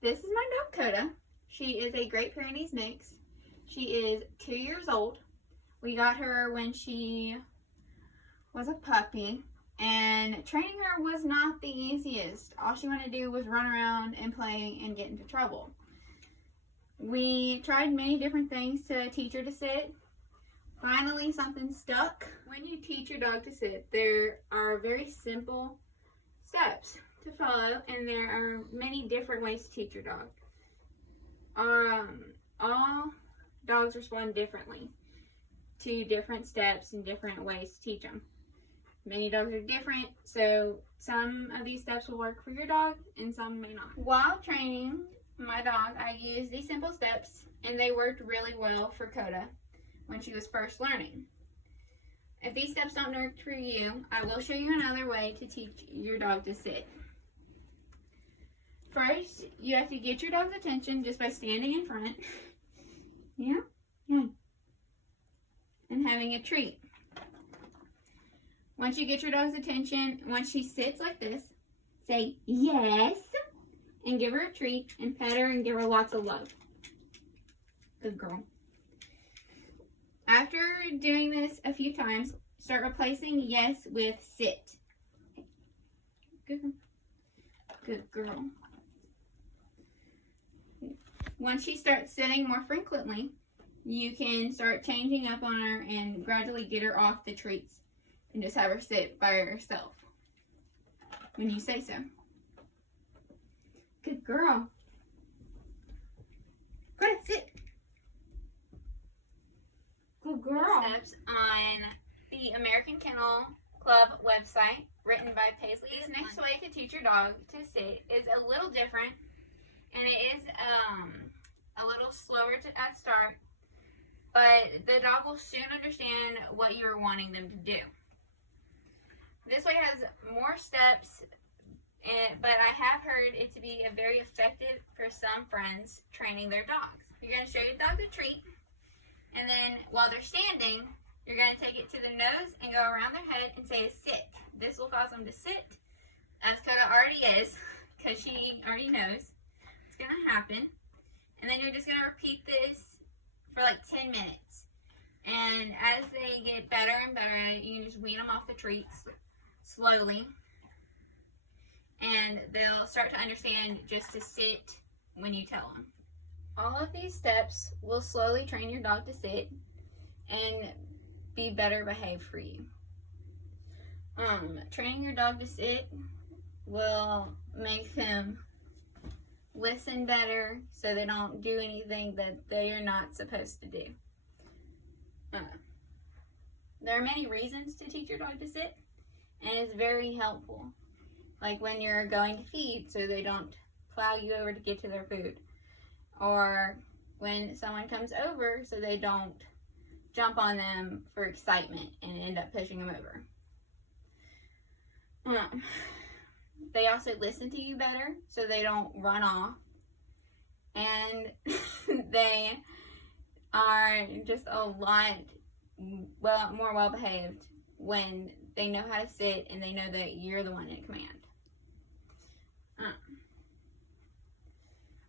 This is my dog Coda. She is a Great Pyrenees mix. She is 2 years old. We got her when she was a puppy, and training her was not the easiest. All she wanted to do was run around and play and get into trouble. We tried many different things to teach her to sit. Finally, something stuck. When you teach your dog to sit, there are very simple steps to follow, and there are many different ways to teach your dog. All dogs respond differently to different steps and different ways to teach them. Many dogs are different, so some of these steps will work for your dog and some may not. While training my dog, I used these simple steps, and they worked really well for Coda when she was first learning. If these steps don't work for you, I will show you another way to teach your dog to sit. First, you have to get your dog's attention just by standing in front. Yeah. And having a treat. Once you get your dog's attention, once she sits like this, say yes, and give her a treat, and pet her and give her lots of love. Good girl. After doing this a few times, start replacing yes with sit. Good girl. Good girl. Once she starts sitting more frequently, you can start changing up on her and gradually get her off the treats and just have her sit by herself when you say so. Good girl. Go ahead, sit. Good girl. Steps on the American Kennel Club website, written by Paisley. This next way to teach your dog to sit is a little different, and it is a little slower at start, but the dog will soon understand what you're wanting them to do. This way has more steps, but I have heard it to be very effective for some friends training their dogs. You're going to show your dog the treat, and then while they're standing, you're going to take it to the nose and go around their head and say sit. This will cause them to sit, as Coda already is, because she already knows it's going to happen. And then you're just going to repeat this for like 10 minutes. And as they get better and better at it, you can just wean them off the treats slowly. And they'll start to understand just to sit when you tell them. All of these steps will slowly train your dog to sit and be better behaved for you. Training your dog to sit will make them listen better so they don't do anything that they are not supposed to do. There are many reasons to teach your dog to sit, and it's very helpful. Like when you're going to feed so they don't plow you over to get to their food. Or when someone comes over so they don't jump on them for excitement and end up pushing them over. They also listen to you better so they don't run off. And they are just a lot more well behaved when they know how to sit and they know that you're the one in command.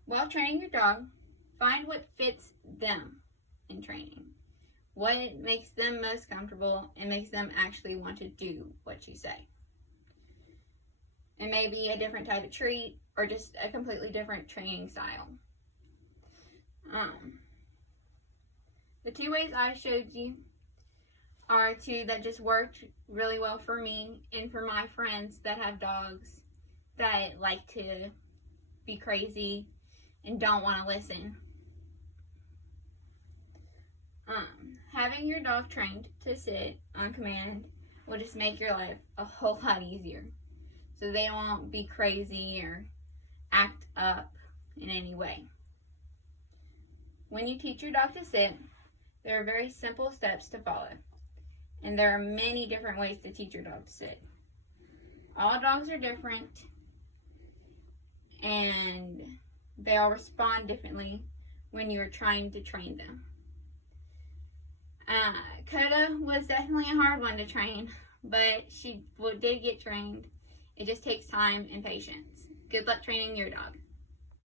While training your dog, find what fits them in training. What makes them most comfortable and makes them actually want to do what you say. It may be a different type of treat or just a completely different training style. The two ways I showed you are two that just worked really well for me and for my friends that have dogs that like to be crazy and don't want to listen. Having your dog trained to sit on command will just make your life a whole lot easier. So they won't be crazy or act up in any way. When you teach your dog to sit, there are very simple steps to follow. And there are many different ways to teach your dog to sit. All dogs are different, and they all respond differently when you're trying to train them. Coda was definitely a hard one to train, but she did get trained. It just takes time and patience. Good luck training your dog.